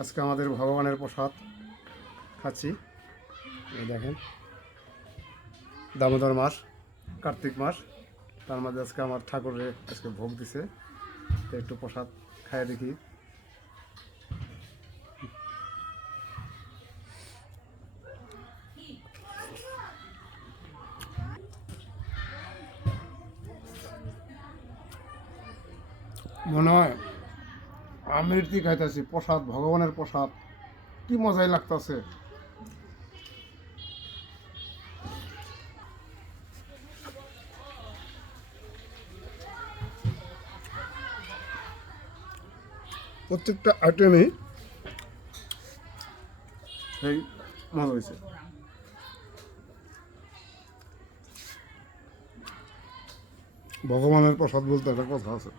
আজকে আমাদের ভগবানের প্রসাদ খাচ্ছি। এই দেখেন, দামোদর মাস, কার্তিক মাস, তার মাঝে আজকে আমার ঠাকুরের আজকে ভোগ দিছে। তো একটু প্রসাদ খাইয়ে দেখি। মনে হয় আমৃতি খাইতেছি, প্রসাদ, ভগবানের প্রসাদ, কি মজাই লাগতেছে। প্রত্যেকটা আইটেমই সেই মজা হয়েছে। ভগবানের প্রসাদ বলতে একটা কথা আছে।